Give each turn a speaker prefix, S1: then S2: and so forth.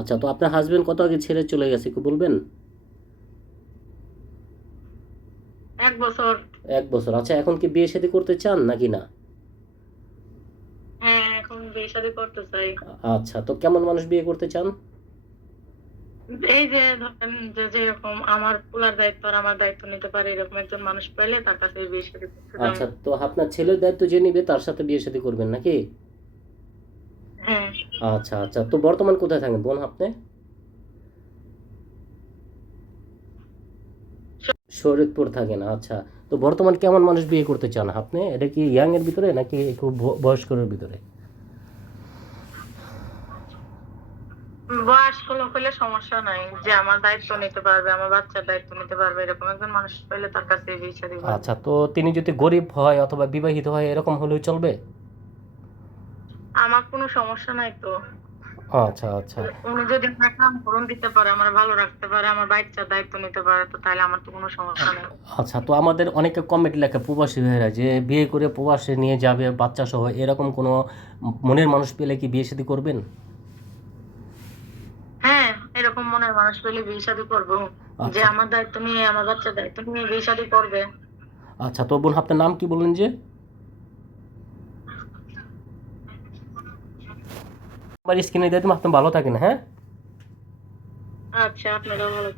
S1: আচ্ছা তো আপনার হাজবেন্ড কত আগে ছেড়ে চলে গেছে একটু বলবেন?
S2: এক বছর।
S1: এক বছর। আচ্ছা এখন কি বিয়ে শাদী করতে চান নাকি না?
S2: হ্যাঁ এখন বিয়ে শাদী করতে চাই।
S1: আচ্ছা তো কেমন মানুষ বিয়ে করতে চান?
S2: এই যে ধরেন যে যেরকম আমার পোলার দায়িত্ব আর আমার দায়িত্ব নিতে পারে এরকম একজন মানুষ পেলে তার কাছে বিয়ে শাদী করতে
S1: আচ্ছা তো আপনার ছেলের দায়িত্ব যে নিবে তার সাথে বিয়ে শাদী করবেন নাকি? আচ্ছা আচ্ছা। তো বর্তমান কোথায় থাকেন বোন আপনি? শরীরপুর থাকেন আচ্ছা। তো বর্তমান কেমন মানুষ বিয়ে করতে চান আপনি? এটা কি ইয়াং এর ভিতরে নাকি একটু ব- বয়স্কর ভিতরে?
S2: বয়স্ক লোক হলে সমস্যা নাই। যে আমার দায়িত্ব নিতে পারবে আমার বাচ্চার দায়িত্ব নিতে পারবে এরকম একজন মানুষ পেলে তার কাছে
S1: আচ্ছা তো তিনি যদি গরিব হয় অথবা বিবাহিত হয় এরকম হলেও চলবে?
S2: আমার কোনো সমস্যা নাই তো।
S1: আচ্ছা আচ্ছা।
S2: উনি যদি আমার কাম করুন দিতে পারে আমার ভালো রাখতে পারে আমার বাচ্চার দায়িত্ব নিতে পারে তো তাহলে আমার তো কোনো সমস্যা নেই।
S1: আচ্ছা তো আমাদের অনেকে কমেন্ট লেখে প্রবাসী ভাইয়েরা যে বিয়ে করে প্রবাসে নিয়ে যাবে বাচ্চা সহ এরকম কোনো মনের মানুষ পেলে কি বিয়ে শাদী করবেন?
S2: হ্যাঁ এরকম মনের মানুষ পেলে বিয়ে শাদী করব। যে
S1: আচ্ছা।
S2: আমার দায়িত্ব নিয়ে আমার বাচ্চার দায়িত্ব নিয়ে বিয়ে শাদী করবে।
S1: আচ্ছা তো বোন আপনার নাম কি বললেন যে? আমার স্ক্রিনে দিয়ে দিলাম, আপনি ভালো থাকেন হ্যাঁ
S2: আচ্ছা আপনারাও ভালো।